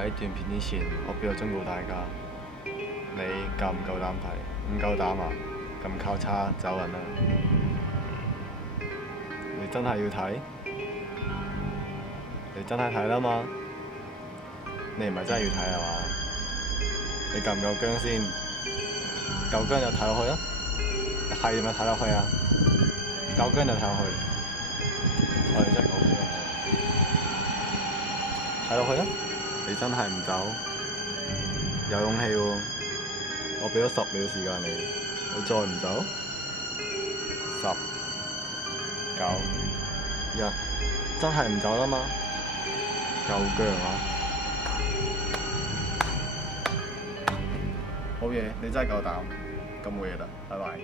睇呢段片之前，我俾個忠告大家，你夠唔夠膽睇？唔夠膽啊？咁交叉走人啦！你真係要睇？你真係睇啦嘛？你唔係真係要睇係嘛？你夠唔夠薑先？夠薑就睇落去啊！係咪睇落去啊？夠薑就睇落去。我哋真係夠薑睇落去啊！你真係唔走，有勇氣喎！我俾咗10秒時間你，你再唔走，10、9、1，真係唔走啦嘛？夠薑啊！好嘢，你真係夠膽，咁冇嘢啦，拜拜。